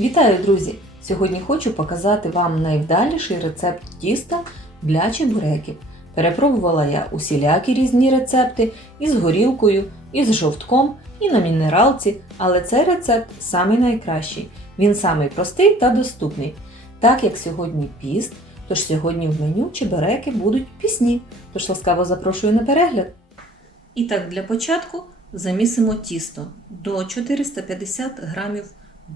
Вітаю, друзі! Сьогодні хочу показати вам найвдаліший рецепт тіста для чебуреків. Перепробувала я усілякі різні рецепти із горілкою, із жовтком і на мінералці, але цей рецепт самий найкращий. Він самий простий та доступний. Так як сьогодні піст, тож сьогодні в меню чебуреки будуть пісні. Тож ласкаво запрошую на перегляд. І так, для початку замісимо тісто до 450 грамів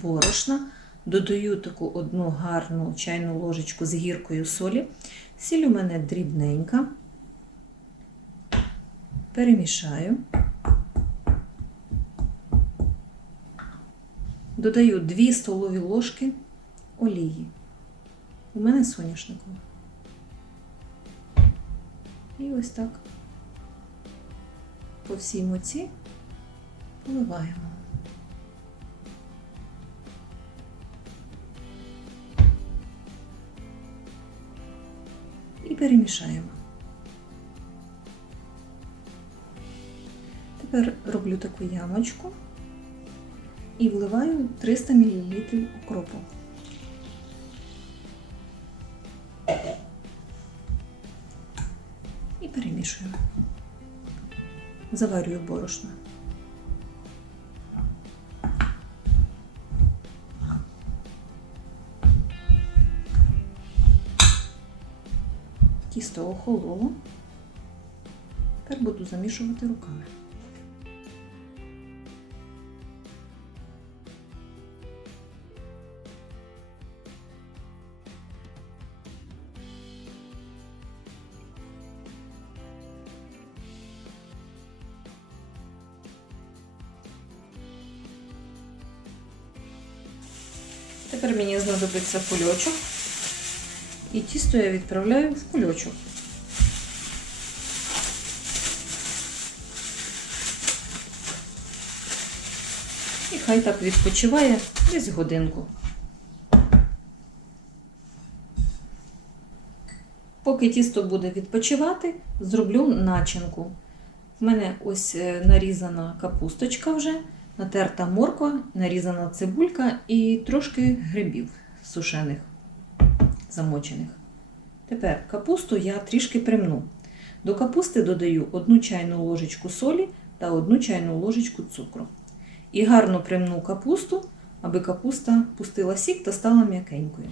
борошна. Додаю таку одну гарну чайну ложечку з гіркою солі. Сіль у мене дрібненька. Перемішаю. Додаю 2 столові ложки олії. У мене соняшникова. І ось так по всій моці поливаємо. Перемішаємо. Тепер роблю таку ямочку і вливаю 300 мл укропу. І перемішуємо. Заварюю борошно. Тісто охололо. Тепер буду замішувати руками. Тепер мені знадобиться кульочок. І тісто я відправляю в кульочок. І хай так відпочиває десь годинку. Поки тісто буде відпочивати, зроблю начинку. У мене ось е, нарізана капусточка вже, натерта морква, нарізана цибулька і трошки грибів сушених замочених. Тепер капусту я трішки примну. До капусти додаю 1 чайну ложечку солі та 1 чайну ложечку цукру. І гарно примну капусту, аби капуста пустила сік та стала м'якенькою.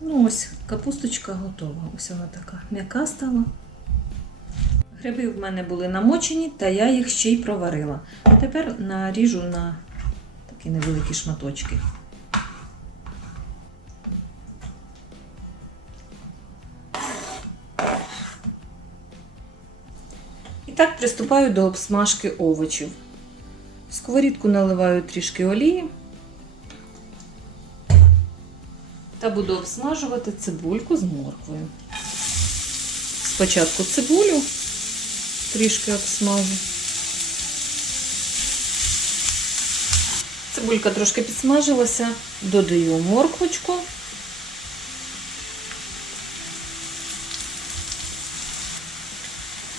Ну ось, капусточка готова. Ось вона така м'яка стала. Гриби в мене були намочені, та я їх ще й проварила. Тепер наріжу на такі невеликі шматочки. І так приступаю до обсмажки овочів. В сковорідку наливаю трішки олії та буду обсмажувати цибульку з морквою. Спочатку цибулю трішки обсмажу. Цибулька трошки підсмажилася, додаю морквочку.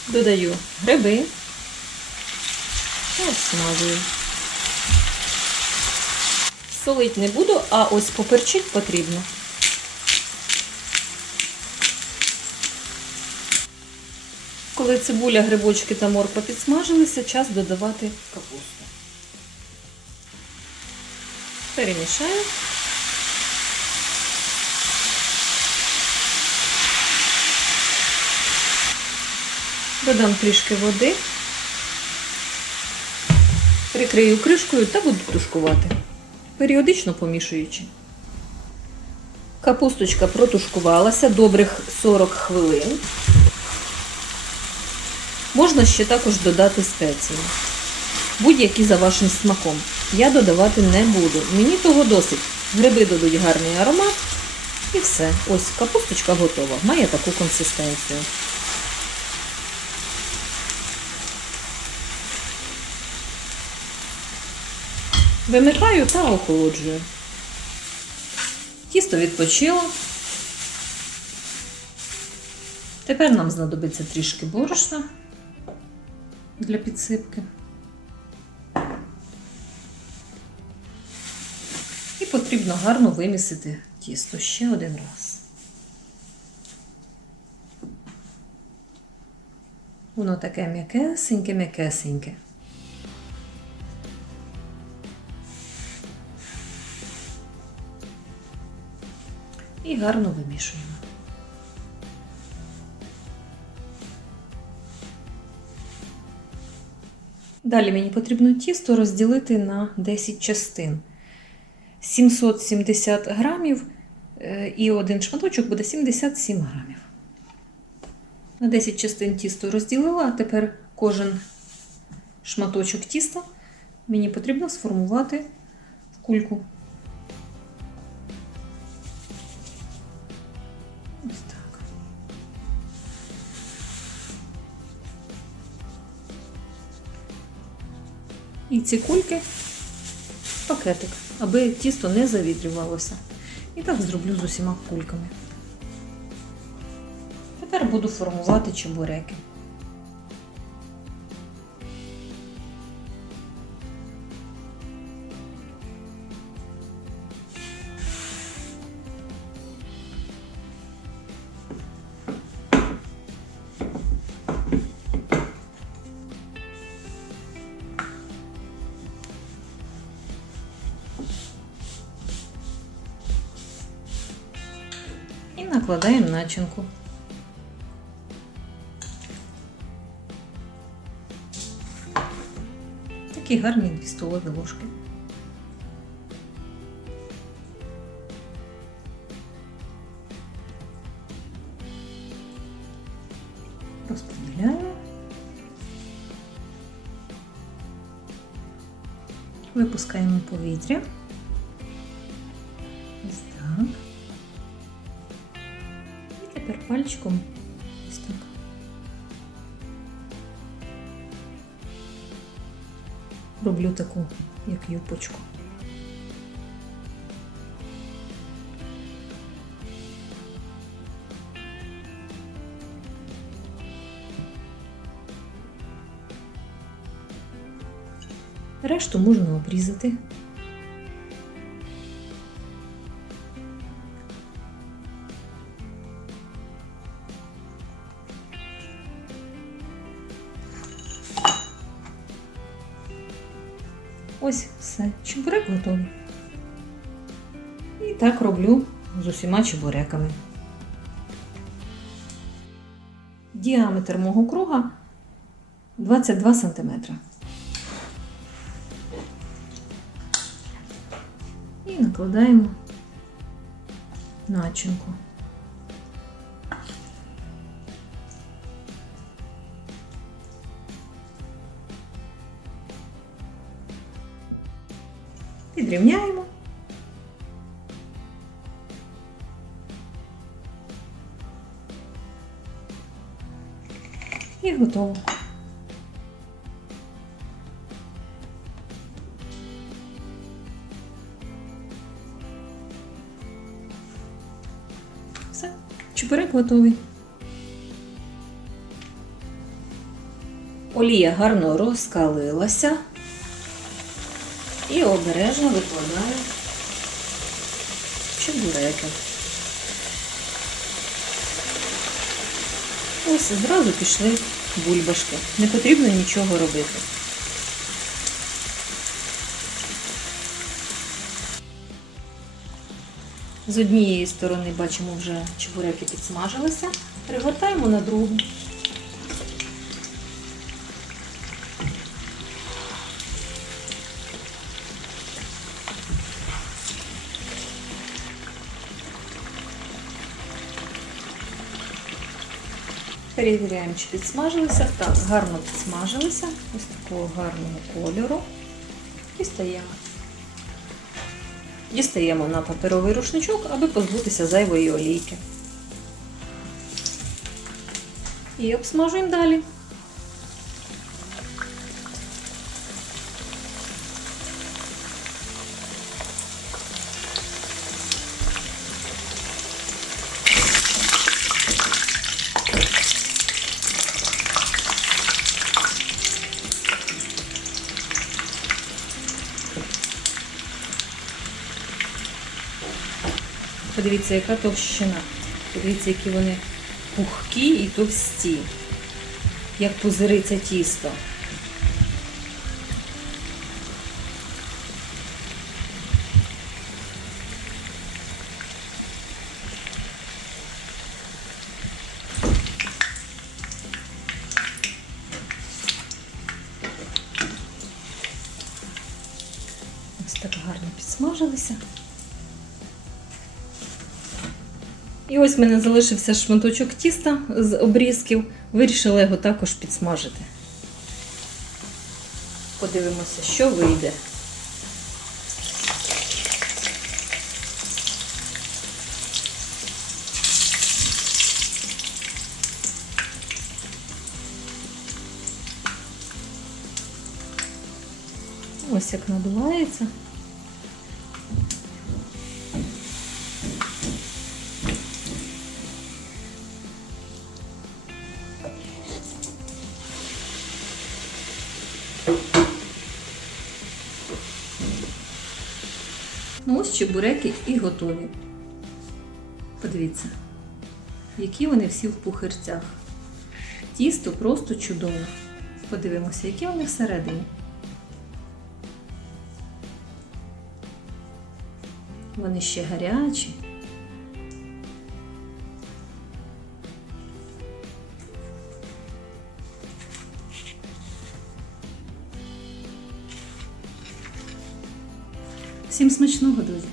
Додаю гриби та обсмажую. Солить не буду, а ось поперчить потрібно. Коли цибуля, грибочки та морква підсмажилися, час додавати капусту. Перемішаю. Додам трішки води, прикрию кришкою та буду тушкувати, періодично помішуючи. Капусточка протушкувалася добрих 40 хвилин. Можна ще також додати спеції. Будь-які за вашим смаком. Я додавати не буду. Мені того досить. Гриби дадуть гарний аромат. І все. Ось капусточка готова. Має таку консистенцію. Вимикаю та охолоджую. Тісто відпочило. Тепер нам знадобиться трішки борошна для підсипки. І потрібно гарно вимісити тісто ще один раз. Воно таке м'якесеньке, м'якесеньке. І гарно вимішуємо. Далі мені потрібно тісто розділити на 10 частин. 770 грамів е, і один шматочок буде 77 грамів. На 10 частин тісто розділила, а тепер кожен шматочок тіста мені потрібно сформувати в кульку. І ці кульки в пакетик, аби тісто не завітрювалося. І так зроблю з усіма кульками. Тепер буду формувати чебуреки. Накладаємо начинку. Такі гарні 2 столові ложки. Розподіляємо. Випускаємо повітря. Ось так. Роблю таку, як юбочку. Решту можна обрізати. Ось все, чебурек готовий. І так роблю з усіма чебуреками. Діаметр мого круга 22 см. І накладаємо начинку. Підрівняємо. І готово. Все, чебурек готовий. Олія гарно розкалилася і обережно викладаю чебуреки. Ось зразу пішли бульбашки. Не потрібно нічого робити. З однієї сторони бачимо вже чебуреки підсмажилися. Перегортаємо на другу. Перевіряємо, чи підсмажилися. Так, гарно підсмажилися. Ось такого гарного кольору. Дістаємо. Дістаємо на паперовий рушничок, аби позбутися зайвої олійки. І обсмажуємо далі. Подивіться, яка товщина. Подивіться, які вони пухкі і товсті. Як пузириться тісто. Ось так гарно підсмажилися. І ось в мене залишився шматочок тіста з обрізків. Вирішила його також підсмажити. Подивимося, що вийде. Ось як надувається. Ну, ось чебуреки і готові. Подивіться, які вони всі в пухирцях. Тісто просто чудове. Подивимося, які вони всередині. Вони ще гарячі. Всім смачного, друзі!